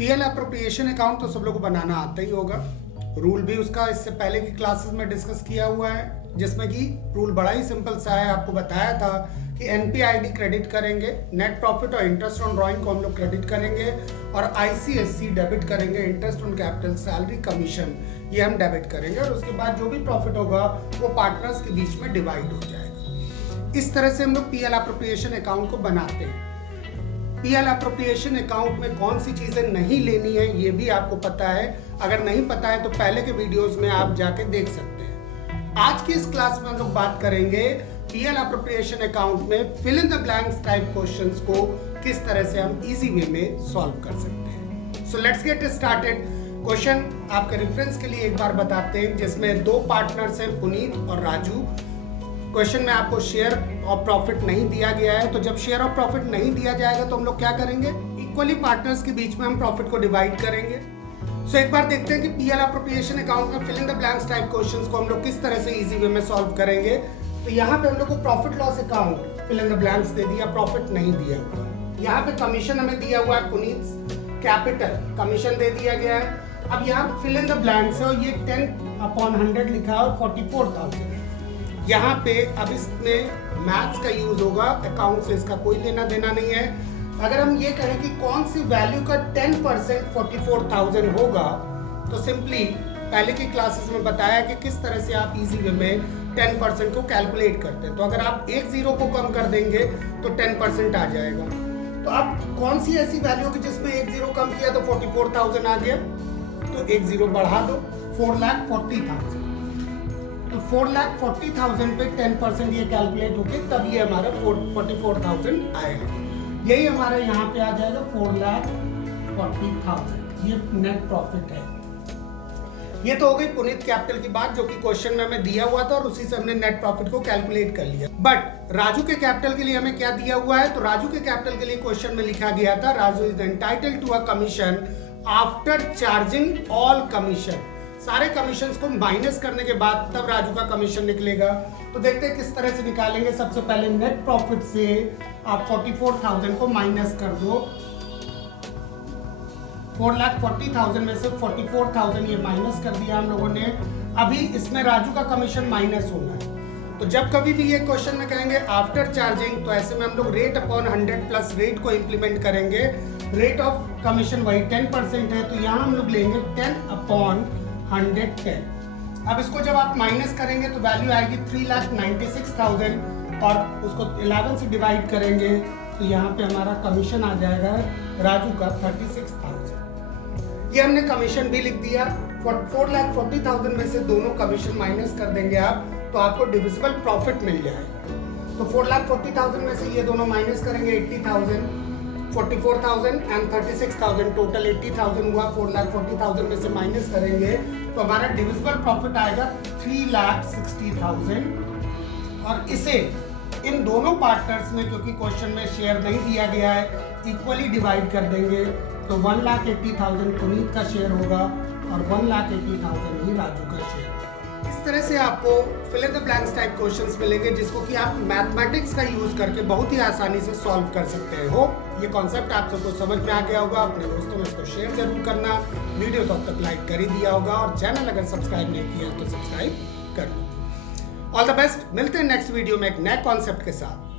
PL appropriation account तो सब लोग को बनाना आता ही होगा। रूल भी उसका इससे पहले की क्लासेस में डिस्कस किया हुआ है, जिसमें कि रूल बड़ा ही सिंपल सा है। आपको बताया था कि एनपीआईडी क्रेडिट करेंगे, नेट प्रॉफिट और इंटरेस्ट ऑन ड्राइंग को हम लोग क्रेडिट करेंगे, और आईसीएससी डेबिट करेंगे, interest on capital salary commission ये हम डेबिट करेंगे, और उसके बाद जो भी प्रॉफिट होगा वो पार्टनर्स के बीच में डिवाइड हो जाएगा। इस तरह से हम लोग पीएल अप्रोप्रिएशन अकाउंट को बनाते हैं। पीएल अप्रोप्रिएशन अकाउंट में कौन सी चीजें नहीं लेनी है ये भी आपको पता है। अगर नहीं पता है तो पहले के वीडियोस में आप जाके देख सकते हैं। आज की इस क्लास में हम लोग बात करेंगे पीएल अप्रोप्रिएशन अकाउंट में fill in the blanks type questions को किस तरह से हम इजी वे में सॉल्व कर सकते हैं। So let's get started. Question आपके रेफरेंस के लिए एक बार बताते हैं, जिसमें दो पार्टनर्स हैं, पुनीत और राजू। क्वेश्चन में आपको शेयर ऑफ प्रॉफिट नहीं दिया गया है, तो जब शेयर ऑफ प्रॉफिट नहीं दिया जाएगा तो हम लोग क्या करेंगे, इक्वली पार्टनर्स के बीच में हम प्रॉफिट को डिवाइड करेंगे। सो एक बार देखते हैं कि पीएल अप्रोप्रिएशन अकाउंट में fill in the blanks type questions को हम लोग किस तरह से इजी वे में सॉल्व करेंगे। तो यहाँ पे हम लोग को profit loss account fill in the blanks दे दिया, प्रॉफिट नहीं दिया हुआ है। यहाँ पे कमीशन हमें दिया हुआ है, पुनीत कैपिटल कमीशन दे दिया गया है। अब यहाँ फिल इन द ब्लैंक्स है और ये 10/100 लिखा है और 44,000। यहाँ पे अब इसमें मैथ्स का यूज होगा, अकाउंट से इसका कोई लेना देना नहीं है। अगर हम ये कहें कि कौन सी वैल्यू का 10% 44,000 होगा, तो सिंपली पहले की क्लासेस में बताया कि किस तरह से आप इजी वे में 10% को कैलकुलेट करते हैं। तो अगर आप एक जीरो को कम कर देंगे तो 10% आ जाएगा। तो अब कौन सी ऐसी वैल्यू होगी जिसमें एक जीरो कम किया तो 44,000 आ गया, तो एक जीरो बढ़ा दो, 4,40,000। तो 4,40,000 पे 10% ये कैलकुलेट होके तब ये हमारा 44,000 आएगा। यही हमारा यहाँ पे आ जाएगा 4,40,000। ये नेट प्रॉफिट है। ये तो हो गई पुनीत कैपिटल की बात, जो कि क्वेश्चन में हमें दिया हुआ था और उसी से हमने नेट प्रॉफिट को कैलकुलेट कर लिया। बट राजू के कैपिटल के लिए हमें क्या दिया हुआ है, तो राजू के कैपिटल के लिए क्वेश्चन में लिखा गया था Raju is entitled to a commission after charging all commission. सारे कमीशंस को माइनस करने के बाद तब राजू का कमीशन निकलेगा। तो देखते हैं किस तरह से निकालेंगे। सबसे पहले नेट प्रॉफिट से आप 44,000 को माइनस कर दो। 4,40,000 में से 44,000 ये माइनस कर दिया हम लोगों ने। अभी इसमें राजू का कमीशन माइनस होना है। तो जब कभी भी ये क्वेश्चन में कहेंगे आफ्टर चार्जिंग, तो ऐसे में हम लोग रेट अपॉन 100 प्लस रेट को इंप्लीमेंट करेंगे। रेट ऑफ कमीशन वही 10% है, तो यहाँ हम लोग लेंगे 10/110। अब इसको जब आप माइनस करेंगे तो वैल्यू आएगी 3,96,000 और उसको 11 से डिवाइड करेंगे तो यहाँ पे हमारा कमीशन आ जाएगा राजू का 36,000। ये हमने कमीशन भी लिख दिया। 4,40,000 में से दोनों कमीशन माइनस कर देंगे आप, तो आपको डिविजिबल प्रॉफिट मिल जाएगा। तो 4,40,000 में से ये दोनों माइनस करेंगे 80,000, 44,000 एंड 36,000, टोटल 80,000 हुआ। 4,40,000 में से माइनस करेंगे तो हमारा डिविजिबल प्रॉफिट आएगा 3,60,000। और इसे इन दोनों पार्टनर्स में, क्योंकि क्वेश्चन में शेयर नहीं दिया गया है, इक्वली डिवाइड कर देंगे। तो 1,80,000 पुनीत का शेयर होगा और 1,80,000 ही राजू का शेयर होगा। इस तरह से आपको fill in the blanks type questions मिलेंगे, जिसको कि आप मैथमेटिक्स का यूज करके बहुत ही आसानी से सॉल्व कर सकते हैं। होप ये कॉन्सेप्ट आप सबको समझ में आ गया होगा। अपने दोस्तों में इसको शेयर जरूर करना। वीडियो तो अब तक लाइक कर ही दिया होगा, और चैनल अगर सब्सक्राइब नहीं किया तो सब्सक्राइब कर लो। All the best. मिलते हैं नेक्स्ट वीडियो में एक नए कॉन्सेप्ट के साथ।